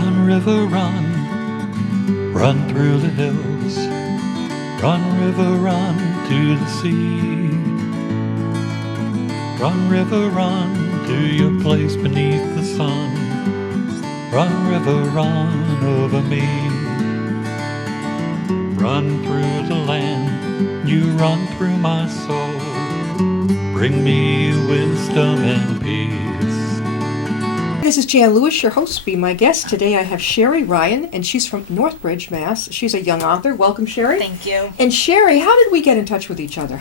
Run, river, run, run through the hills. Run, river, run to the sea. Run, river, run to your place beneath the sun. Run, river, run over me. Run through the land, you run through my soul. Bring me wisdom and peace. This is Jan Lewis, your host. Be my guest. Today I have Shari Ryan, and she's from Northbridge, Mass. She's a young author. Welcome, Shari. Thank you. And Shari, how did we get in touch with each other?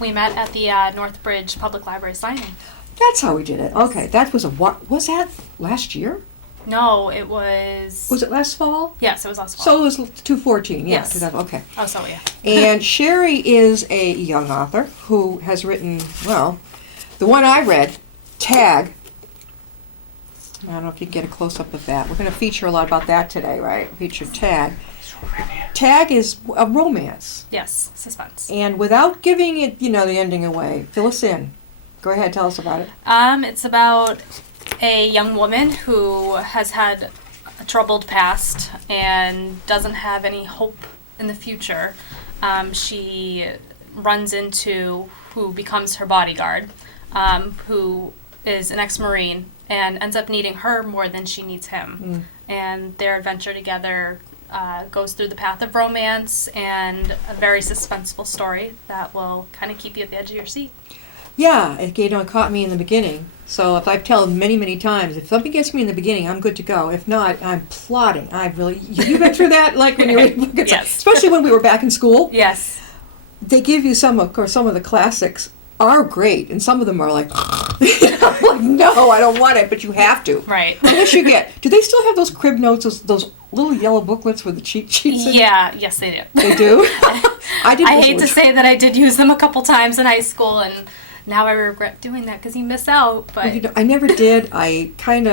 We met at the Northbridge Public Library signing. That's how we did it. Okay, that was was that last year? No, it was... Was it last fall? Yes, it was last fall. So it was 214, yeah. Yes. Okay. Oh, so yeah. And Shari is a young author who has written, well, the one I read, Tag. I don't know if you can get a close-up of that. We're going to feature a lot about that today, right? Feature Tag. Tag is a romance. Yes, suspense. And without giving it, the ending away, fill us in. Go ahead, tell us about it. It's about a young woman who has had a troubled past and doesn't have any hope in the future. She runs into who becomes her bodyguard, who is an ex-Marine, and ends up needing her more than she needs him. And their adventure together goes through the path of romance and a very suspenseful story that will kind of keep you at the edge of your seat. Yeah, it caught me in the beginning. So if I've told many, many times, if something gets me in the beginning, I'm good to go. If not, I'm plotting. You been through that, like when you were reading books? Yes. Especially when we were back in school. Yes. They give you some of the classics are great, and some of them are like, I'm like, no, I don't want it, but you have to. Right. Unless you do they still have those crib notes, those little yellow booklets with the cheat sheets in? Yeah, yes they do. They do? I hate to say that I did use them a couple times in high school, and now I regret doing that because you miss out. But well, I never did. I don't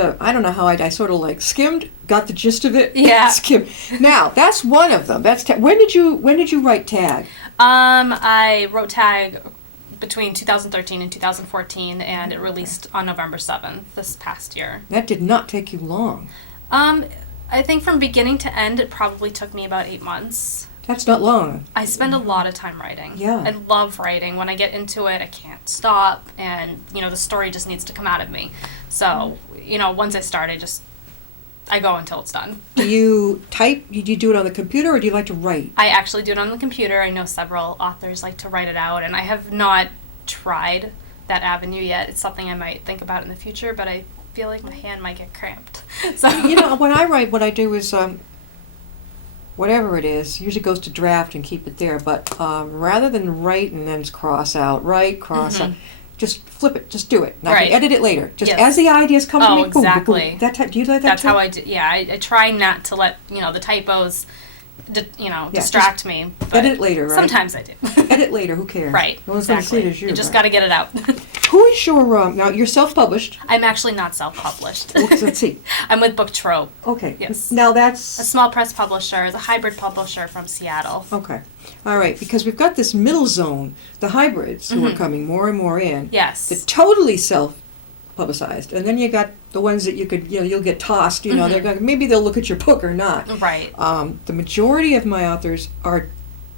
know how I sort of like skimmed, got the gist of it. Yeah. Skimmed. Now, that's one of them. That's when did you write Tag? I wrote Tag between 2013 and 2014, and it released on November 7th this past year. That did not take you long. I think from beginning to end, it probably took me about 8 months. That's not long. I spend a lot of time writing. Yeah. I love writing. When I get into it, I can't stop, and, the story just needs to come out of me. So, once I start, I go until it's done. Do you type? Do you do it on the computer, or do you like to write? I actually do it on the computer. I know several authors like to write it out, and I have not tried that avenue yet. It's something I might think about in the future, but I feel like my hand might get cramped. So when I write, what I do is whatever it is, usually goes to draft and keep it there. But rather than write and then cross out, out, just flip it. Just do it. And I can edit it later. Just as the ideas come to me. Exactly. Boom, boom. Do you like that? That's too? how I do. Yeah, I try not to let the typos, distract me. Edit it later, right? Sometimes I do. Edit later. Who cares? Right. No one's going to see it as you just got to get it out. Who is your now? You're self-published. I'm actually not self-published. Let's see. I'm with Book Trope. Okay. Yes. Now that's a small press publisher, the hybrid publisher from Seattle. Okay. All right, because we've got this middle zone, the hybrids who are coming more and more in. Yes. They're totally self-publicized, and then you got the ones that you could, you'll get tossed. They're going, maybe they'll look at your book or not. Right. The majority of my authors are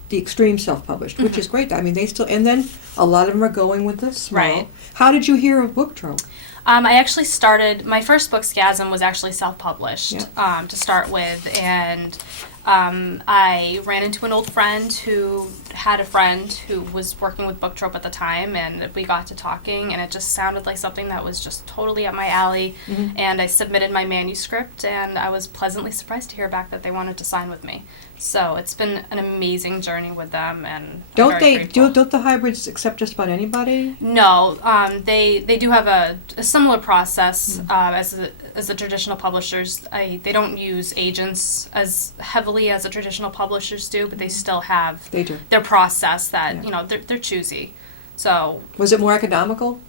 the extreme self-published, which is great. I mean, they still, and then a lot of them are going with the small. Right. How did you hear of Book Trope? I actually started, my first book, Scasm, was actually self-published to start with, and I ran into an old friend who had a friend who was working with Book Trope at the time, and we got to talking, and it just sounded like something that was just totally up my alley, and I submitted my manuscript, and I was pleasantly surprised to hear back that they wanted to sign with me. So it's been an amazing journey with them, and don't the hybrids accept just about anybody? No, they do have a similar process as the traditional publishers. They don't use agents as heavily as the traditional publishers do, but they still have their process that they're choosy. So was it more economical?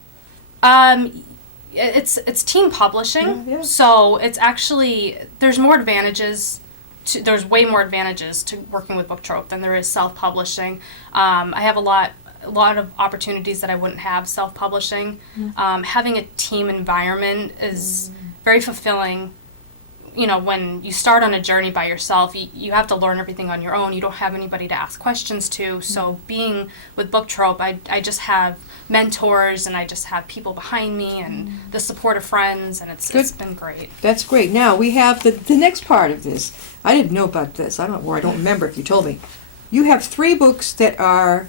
It's team publishing, yeah. So it's actually there's more advantages. There's way more advantages to working with Book Trope than there is self-publishing. I have a lot of opportunities that I wouldn't have self-publishing. Having a team environment is very fulfilling when you start on a journey by yourself, you have to learn everything on your own. You don't have anybody to ask questions to. So being with Book Trope, I just have mentors, and I just have people behind me, and the support of friends, and it's been great. That's great. Now we have the next part of this. I didn't know about this. I don't remember if you told me. You have 3 books that are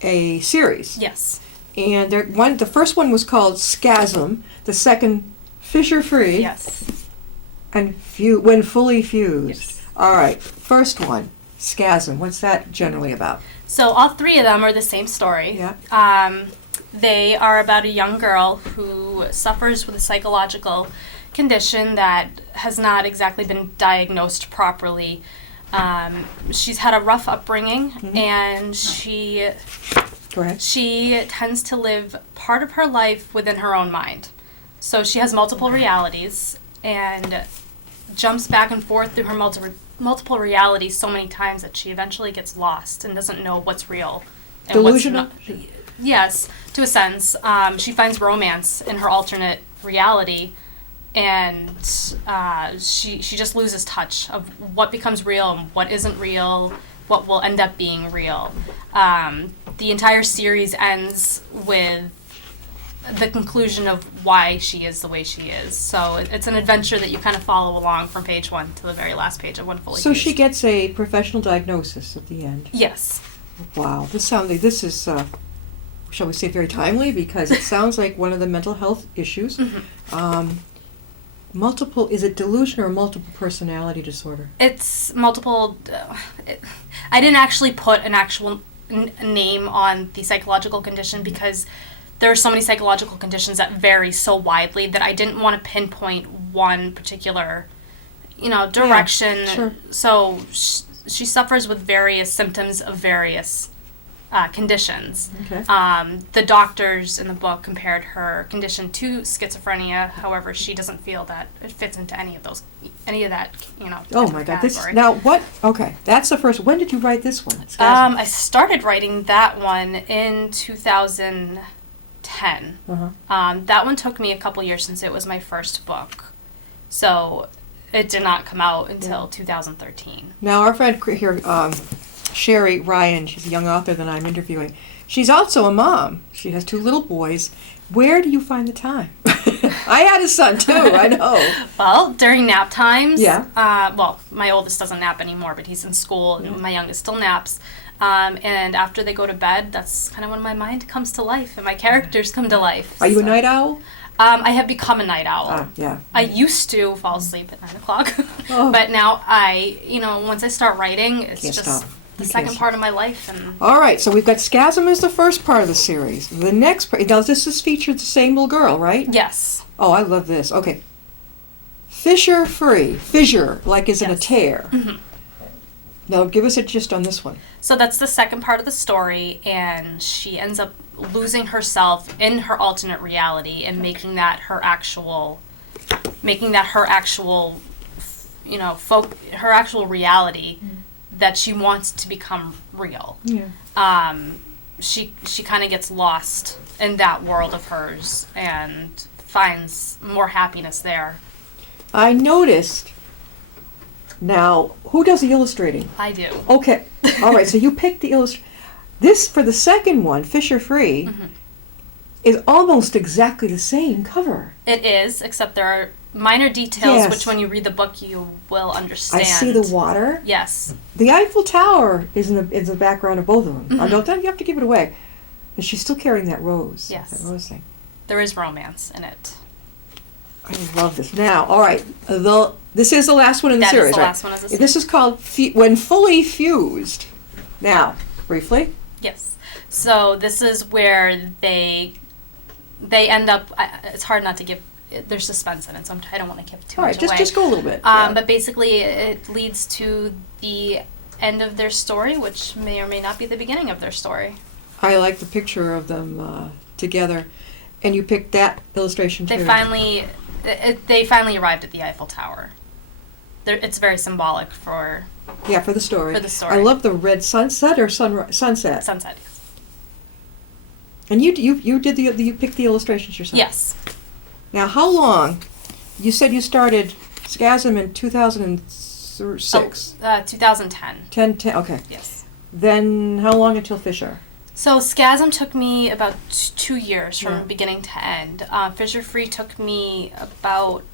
a series. Yes. And the first one was called Scasm. The second, Fisher Free. Yes. And When Fully Fused. Yes. All right. First one, Scasm. What's that generally about? So all 3 of them are the same story. Yeah. They are about a young girl who suffers with a psychological condition that has not exactly been diagnosed properly. She's had a rough upbringing, and she tends to live part of her life within her own mind. So she has multiple realities and jumps back and forth through her multiple realities so many times that she eventually gets lost and doesn't know what's real. And Delusional? What's not. Yes, to a sense. She finds romance in her alternate reality, and she just loses touch of what becomes real and what isn't real, what will end up being real. The entire series ends with the conclusion of why she is the way she is. So it's an adventure that you kind of follow along from page 1 to the very last page of When Fully So Fused. she gets a professional diagnosis at the end. Yes. Wow. This is, shall we say, very timely, because it sounds like one of the mental health issues. Is it delusion or multiple personality disorder? It's multiple. I didn't actually put an actual name on the psychological condition because there are so many psychological conditions that vary so widely that I didn't want to pinpoint one particular, direction. Yeah, sure. So she suffers with various symptoms of various conditions. Okay. The doctors in the book compared her condition to schizophrenia. However, she doesn't feel that it fits into any of that. Oh my God! category. Now what? Okay, that's the first. When did you write this one? I started writing that one in 2010. That one took me a couple years since it was my first book, so it did not come out until 2013. Now our friend here, Shari Ryan, she's a young author that I'm interviewing. She's also a mom. She has 2 little boys. Where do you find the time? I had a son too, I know. Well, during nap times. Yeah. My oldest doesn't nap anymore, but he's in school. Yeah. My youngest still naps. And after they go to bed, that's kind of when my mind comes to life and my characters come to life. Are you a night owl? I have become a night owl. Yeah. I used to fall asleep at 9 o'clock, but now once I start writing, it's Can't just stop. the second part of my life. And all right, so we've got Scasm as the first part of the series. The next part, now this is featured the same little girl, right? yes, Oh, I love this. Okay. Fisher Free. Fissure, like is in a Yes. tear. Now give us a gist on this one. so that's the second part of the story, and she ends up losing herself in her alternate reality and making that her actual her actual reality that she wants to become real. Yeah. She kind of gets lost in that world of hers and finds more happiness there. I noticed. Now, who does the illustrating? I do. Okay. All right, so you picked the This, for the second one, Fisher Free, is almost exactly the same cover. It is, except there are minor details Yes. which when you read the book you will understand. I see the water. Yes. The Eiffel Tower is in the background of both of them. Don't you have to give it away. But she's still carrying that rose. Yes. That rose thing. There is romance in it. I love this. Now, all right, this is the last one in the That is series, the right? last one of the series. This is called When Fully Fused. Now, briefly. Yes. So this is where they end up. It's hard not to give. There's suspense in it, so I don't want to give too All much right, away. just go a little bit. But basically, it leads to the end of their story, which may or may not be the beginning of their story. I like the picture of them together, and you picked that illustration too. They finally arrived at the Eiffel Tower. It's very symbolic for for the story. For the story. I love the red sunset or sunset. sunset. Yes. And you did you picked the illustrations yourself. Yes. Now, how long? You said you started Scasm in 2006. 2010. 10, okay. Yes. Then how long until Fisher? So Scasm took me about 2 years from Yeah. beginning to end. Fisher Free took me about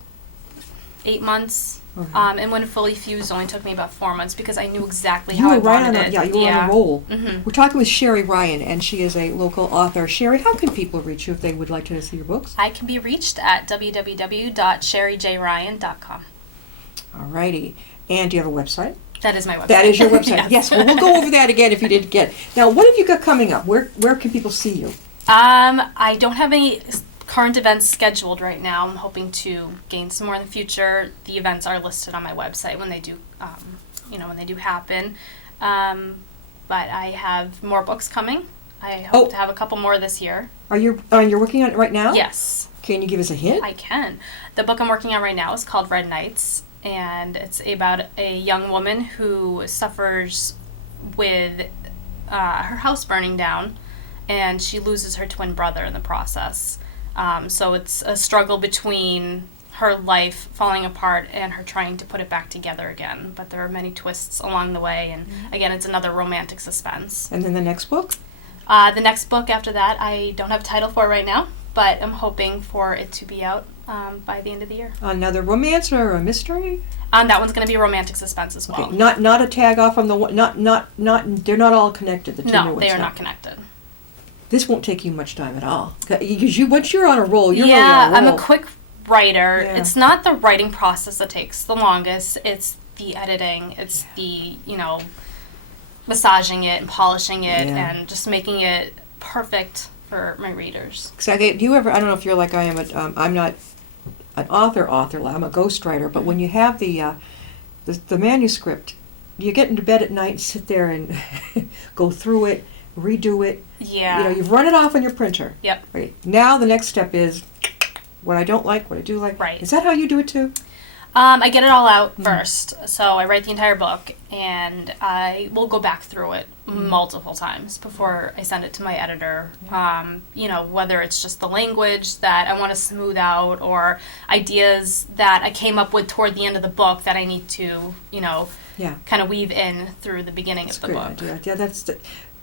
8 months. Okay. And when Fully Fused only took me about 4 months because I knew exactly You how I were right on wanted a, it. yeah, you were on a roll. Mhm. We're talking with Shari Ryan, and she is a local author. Shari, how can people reach you if they would like to see your books? I can be reached at www.sharijryan.com. Alrighty. And do you have a website? That is my website. That is your website. Yes. Yes, well, we'll go over that again if you didn't get. Now, what have you got coming up? Where can people see you? I don't have any current events scheduled right now. I'm hoping to gain some more in the future. The events are listed on my website when they do, when they do happen. But I have more books coming. I hope to have a couple more this year. You're working on it right now? Yes. Can you give us a hint? I can. The book I'm working on right now is called Red Nights, and it's about a young woman who suffers with her house burning down, and she loses her twin brother in the process. So it's a struggle between her life falling apart and her trying to put it back together again. But there are many twists along the way, and again, it's another romantic suspense. And then the next book? The next book after that, I don't have a title for right now, but I'm hoping for it to be out by the end of the year. Another romance or a mystery? That one's going to be a romantic suspense as well. Okay, not a tag off on the one. Not. They're not all connected. The two new No, ones. they are now. not connected. This won't take you much time at all because once you're on a roll, you're Yeah, really on a roll. I'm a quick writer. Yeah. It's not the writing process that takes the longest. It's the editing. It's the massaging it and polishing it Yeah. and just making it perfect for my readers. Exactly. Do you ever? I don't know if you're like I am. I'm not an author. I'm a ghostwriter. But when you have the manuscript, you get into bed at night and sit there and go through it, redo it. Yeah. You've run it off on your printer. Yep. Right. Now the next step is what I don't like, what I do like. Right. Is that how you do it too? I get it all out first. So I write the entire book, and I will go back through it multiple times before I send it to my editor. Whether it's just the language that I want to smooth out or ideas that I came up with toward the end of the book that I need to, Yeah. kind of weave in through the beginning That's of a the great book. idea. Yeah, that's the.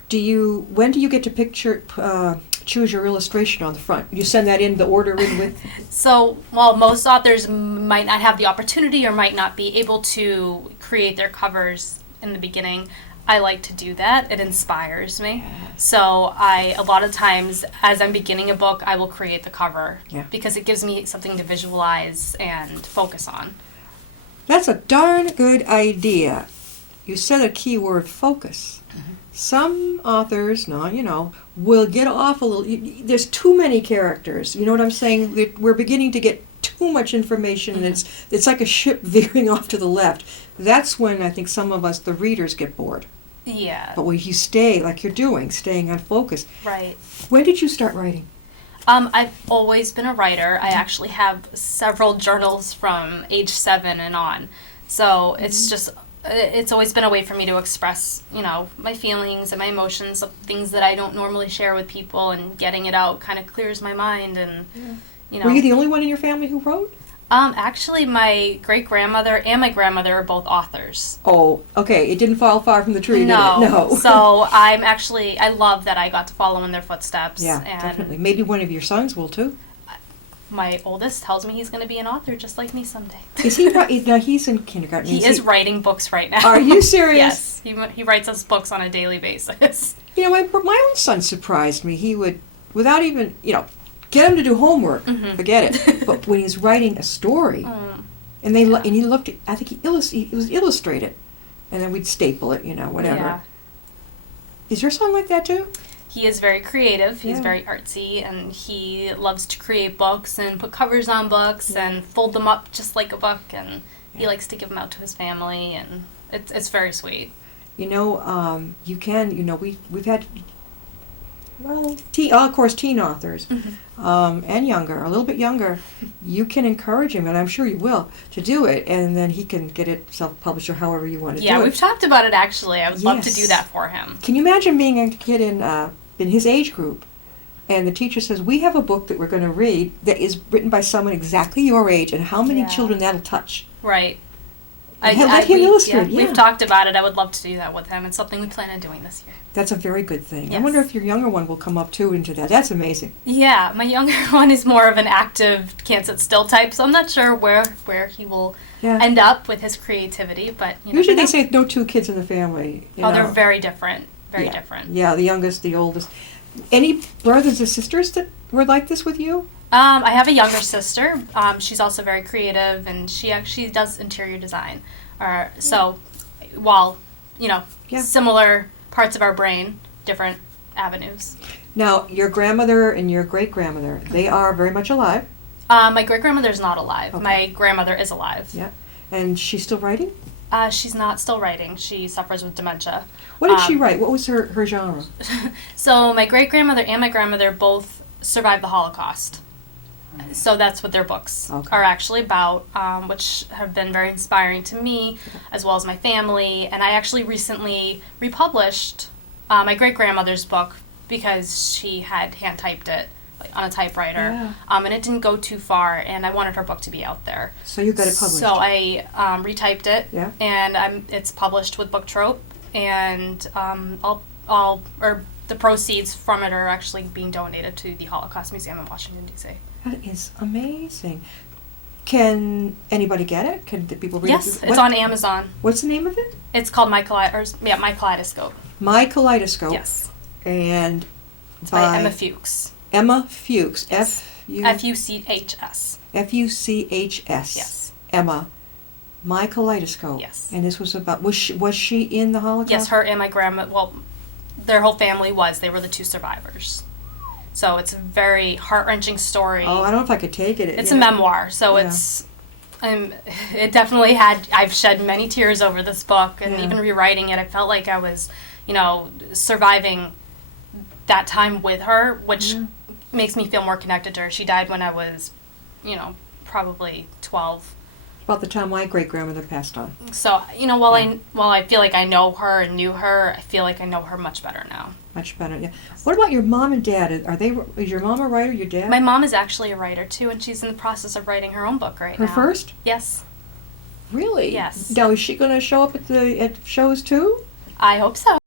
When do you get to choose your illustration on the front? You send that in, the order in with. So, while most authors might not have the opportunity or might not be able to create their covers in the beginning, I like to do that. It inspires me. So a lot of times, as I'm beginning a book, I will create the cover because it gives me something to visualize and focus on. That's a darn good idea. You said a key word, focus. Some authors, will get off a little. There's too many characters. You know what I'm saying? We're beginning to get too much information, and it's like a ship veering off to the left. That's when I think some of us, the readers, get bored. Yeah. But when you stay, like you're doing, staying on focus. Right. When did you start writing? I've always been a writer. I actually have several journals from age 7 and on. So it's always been a way for me to express, my feelings and my emotions, of things that I don't normally share with people, and getting it out kind of clears my mind. And Were you the only one in your family who wrote? Actually, my great-grandmother and my grandmother are both authors. Oh, okay. It didn't fall far from the tree, did it? No. So I love that I got to follow in their footsteps. Yeah, and definitely. Maybe one of your sons will too. My oldest tells me he's going to be an author just like me someday. Is he right? Now he's in kindergarten. He is writing books right now. Are you serious? Yes, he writes us books on a daily basis. My own son surprised me. He would, without even, get him to do homework. Forget it. But when he's writing a story, and he looked, I think it was illustrated, and then we'd staple it, whatever. Yeah. Is your son like that too? He is very creative. He's very artsy, and he loves to create books and put covers on books and fold them up just like a book, and he likes to give them out to his family, and it's very sweet. You can, we've had, of course, teen authors, and younger, a little bit younger. You can encourage him, and I'm sure you will, to do it, and then he can get it self-published or however you want to do it. Yeah, we've talked about it, actually. I would love to do that for him. Can you imagine being a kid in his age group and the teacher says, we have a book that we're going to read that is written by someone exactly your age, and how many Yeah. children that'll touch. Right. Let him illustrate, yeah. We've talked about it. I would love to do that with him. It's something we plan on doing this year. That's a very good thing. I Yes. wonder if your younger one will come up too into that. That's amazing. Yeah, my younger one is more of an active, can't sit still type, so I'm not sure where he will Yeah. end up with his creativity. But you Usually never they know. say no two kids in the family. You Oh, know. they're very different. Very Yeah. different. Yeah, the youngest, the oldest. Any brothers or sisters that were like this with you? I have a younger sister. She's also very creative, and she actually does interior design. So, while Yeah. similar parts of our brain, different avenues. Now, your grandmother and your great grandmother, they are very much alive. My great grandmother's not alive. Okay. My grandmother is alive. Yeah. And she's still writing? She's not still writing. She suffers with dementia. What did she Um, write? What was her genre? So my great grandmother and my grandmother both survived the Holocaust. So that's what their books Okay. are actually about, which have been very inspiring to me as well as my family. And I actually recently republished my great grandmother's book because she had hand typed it on a typewriter, Yeah. and it didn't go too far. And I wanted her book to be out there. So you got it published. So I retyped it, Yeah. and it's published with Book Trope, and the proceeds from it are actually being donated to the Holocaust Museum in Washington D.C. That is amazing. Can anybody get it? Can the people read Yes, it? it's on Amazon. What's the name of it? It's called My Kaleidoscope. My Kaleidoscope. Yes, And it's by Emma Fuchs. Emma Fuchs. Yes. F-U- Fuchs. F-U-C-H-S. Yes. Emma. My Kaleidoscope. Yes. And this was about, was she in the Holocaust? Yes, her and my grandma. Well, their whole family was. They were the two survivors. So it's a very heart-wrenching story. Oh, I don't know if I could take it. It's yeah. a memoir, so Yeah. it definitely I've shed many tears over this book, and Yeah. even rewriting it, I felt like I was, surviving that time with her, which Yeah. makes me feel more connected to her. She died when I was, probably 12. About the time my great grandmother passed on. So, while I feel like I know her and knew her, I feel like I know her much better now. Much better, yeah. What about your mom and dad? Is your mom a writer, your dad? My mom is actually a writer too, and she's in the process of writing her own book right now. Her first? Yes, Really? Yes. Now, is she going to show up at shows too? I hope so.